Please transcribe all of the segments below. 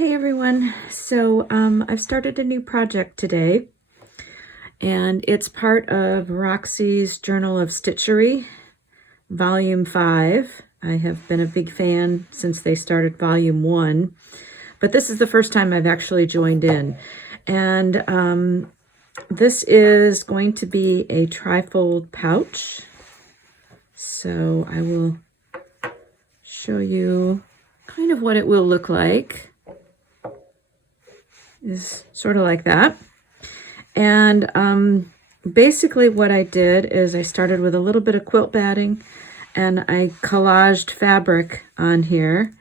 Hey everyone, so I've started a new project today, and it's part of Roxy's Journal of Stitchery, Volume 5. I have been a big fan since they started Volume 1, but this is the first time I've actually joined in. And this is going to be a trifold pouch, so I will show you kind of what it will look like. Is sort of like that. And basically what I did is I started with a little bit of quilt batting and I collaged fabric on here.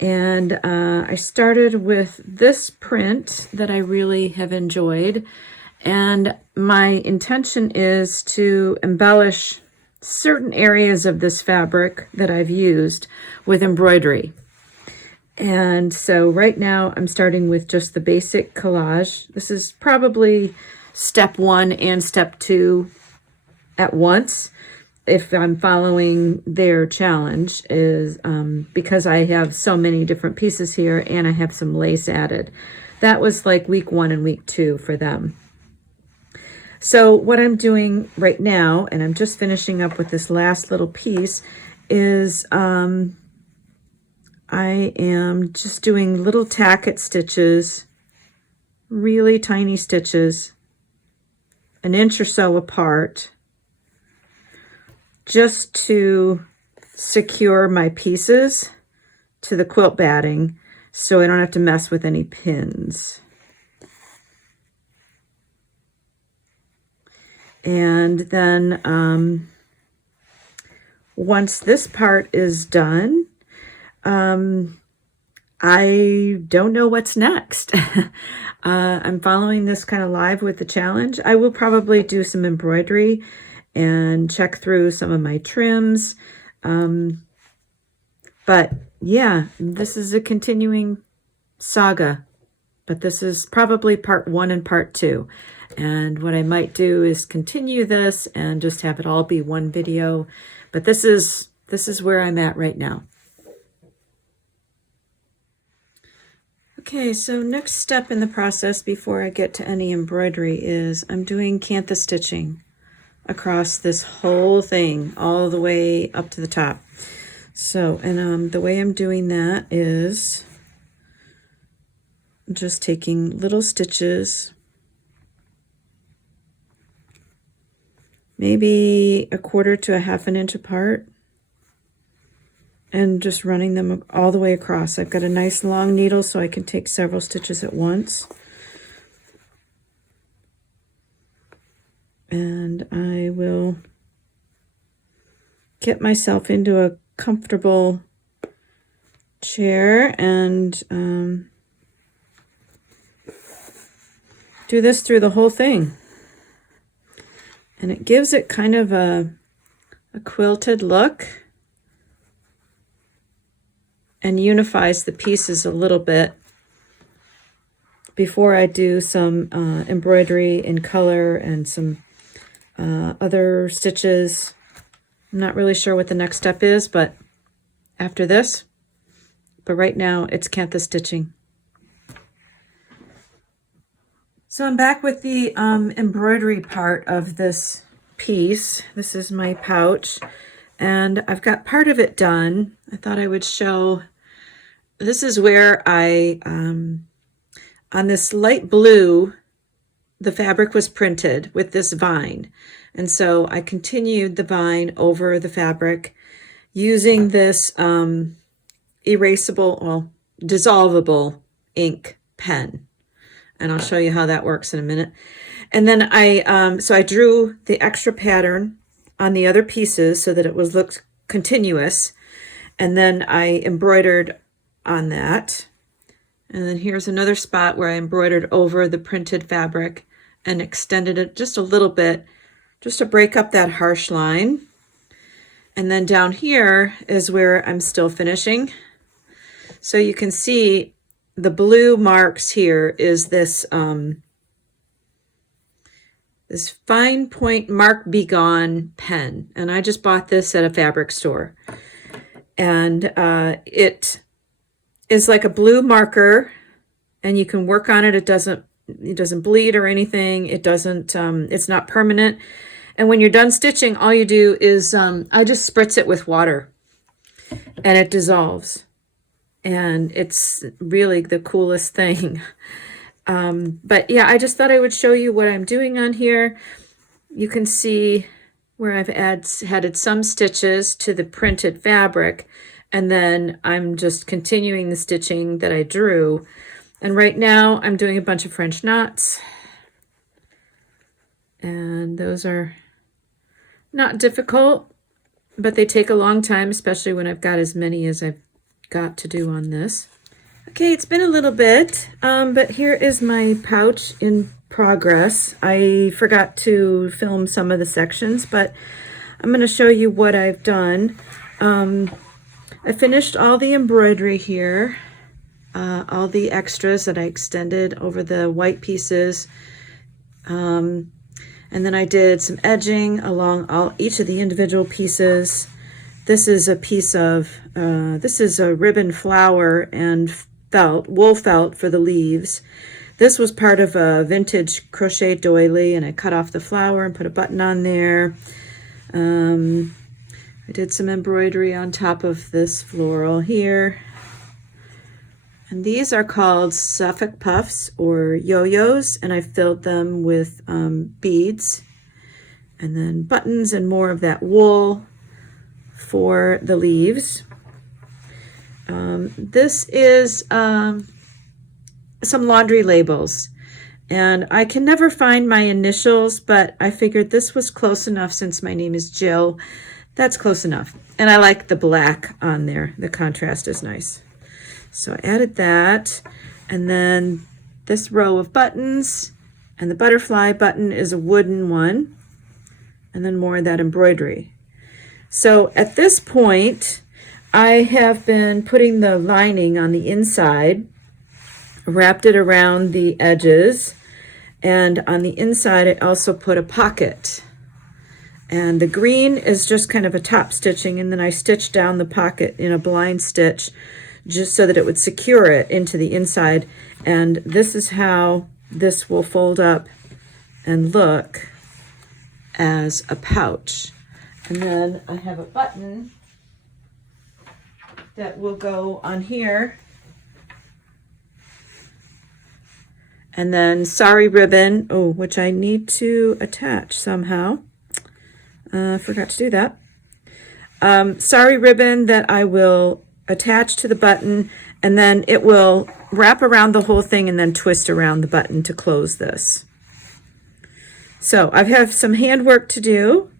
And I started with this print that I really have enjoyed. And my intention is to embellish certain areas of this fabric that I've used with embroidery. And so right now I'm starting with just the basic collage. This is probably step 1 and step 2 at once if I'm following their challenge, is because I have so many different pieces here and I have some lace added. That was like week 1 and week 2 for them. So what I'm doing right now, and I'm just finishing up with this last little piece, is I am just doing little tacket stitches, really tiny stitches, an inch or so apart, just to secure my pieces to the quilt batting so I don't have to mess with any pins. And then once this part is done, I don't know what's next. I'm following this kind of live with the challenge. I will probably do some embroidery and check through some of my trims. But yeah, this is a continuing saga, but this is probably part 1 and part 2. And what I might do is continue this and just have it all be one video. But this is where I'm at right now. Okay, so next step in the process before I get to any embroidery is I'm doing Cantha stitching across this whole thing all the way up to the top. So, and the way I'm doing that is just taking little stitches, maybe 1/4 to 1/2 inch apart, and just running them all the way across. I've got a nice long needle so I can take several stitches at once. And I will get myself into a comfortable chair and do this through the whole thing. And it gives it kind of a quilted look and unifies the pieces a little bit before I do some embroidery in color and some other stitches. I'm not really sure what the next step is, but after this, but right now it's Cantha stitching. So I'm back with the embroidery part of this piece. This is my pouch, and I've got part of it done. I thought I would show. This is where I, on this light blue, the fabric was printed with this vine. And so I continued the vine over the fabric using this erasable, well, dissolvable ink pen. And I'll show you how that works in a minute. And then so I drew the extra pattern on the other pieces so that it looked continuous. And then I embroidered on that. And then here's another spot where I embroidered over the printed fabric and extended it just a little bit, just to break up that harsh line. And then down here is where I'm still finishing. So you can see the blue marks here is this this fine point Mark Be Gone pen. And I just bought this at a fabric store. And it is like a blue marker and you can work on it. It doesn't bleed or anything. It doesn't, it's not permanent. And when you're done stitching, all you do is, I just spritz it with water and it dissolves. And it's really the coolest thing. But yeah, I just thought I would show you what I'm doing on here. You can see where I've added some stitches to the printed fabric, and then I'm just continuing the stitching that I drew. And right now I'm doing a bunch of French knots, and those are not difficult, but they take a long time, especially when I've got as many as I've got to do on this. Okay, it's been a little bit, but here is my pouch in progress. I forgot to film some of the sections, but I'm going to show you what I've done. I finished all the embroidery here, all the extras that I extended over the white pieces. And then I did some edging along each of the individual pieces. This is a piece of, this is a ribbon flower and felt, wool felt for the leaves. This was part of a vintage crochet doily, and I cut off the flower and put a button on there. I did some embroidery on top of this floral here. And these are called Suffolk puffs or yo-yos, and I filled them with beads. And then buttons and more of that wool for the leaves. This is some laundry labels, and I can never find my initials, but I figured this was close enough since my name is Jill. That's close enough. And I like the black on there. The contrast is nice. So I added that, and then this row of buttons, and the butterfly button is a wooden one, and then more of that embroidery. So at this point, I have been putting the lining on the inside, wrapped it around the edges, and on the inside I also put a pocket. And the green is just kind of a top stitching, and then I stitched down the pocket in a blind stitch just so that it would secure it into the inside. And this is how this will fold up and look as a pouch. And then I have a button that will go on here. And then sari ribbon, which I need to attach somehow. Forgot to do that. Sari ribbon that I will attach to the button, and then it will wrap around the whole thing and then twist around the button to close this. So I have some handwork to do,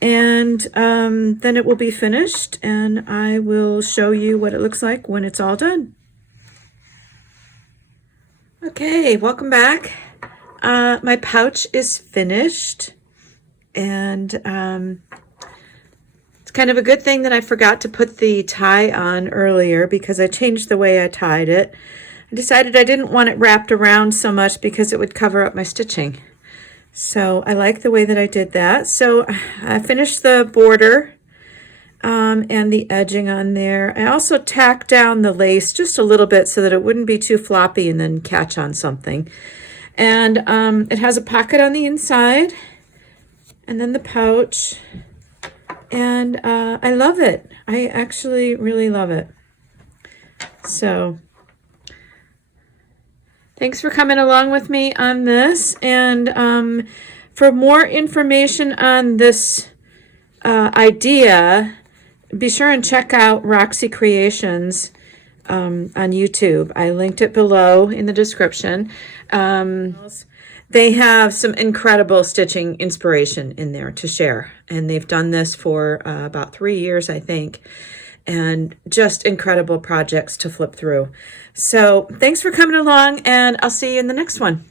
and then it will be finished, and I will show you what it looks like when it's all done. Okay, welcome back. My pouch is finished, and it's kind of a good thing that I forgot to put the tie on earlier, because I changed the way I tied it. I decided I didn't want it wrapped around so much because it would cover up my stitching. So I like the way that I did that. So I finished the border and the edging on there. I also tacked down the lace just a little bit so that it wouldn't be too floppy and then catch on something. And it has a pocket on the inside, and then the pouch. And I love it. I actually really love it. So thanks for coming along with me on this. And for more information on this idea, be sure and check out Roxy Creations on YouTube. I linked it below in the description. They have some incredible stitching inspiration in there to share. And they've done this for about 3 years, I think. And just incredible projects to flip through. So thanks for coming along, and I'll see you in the next one.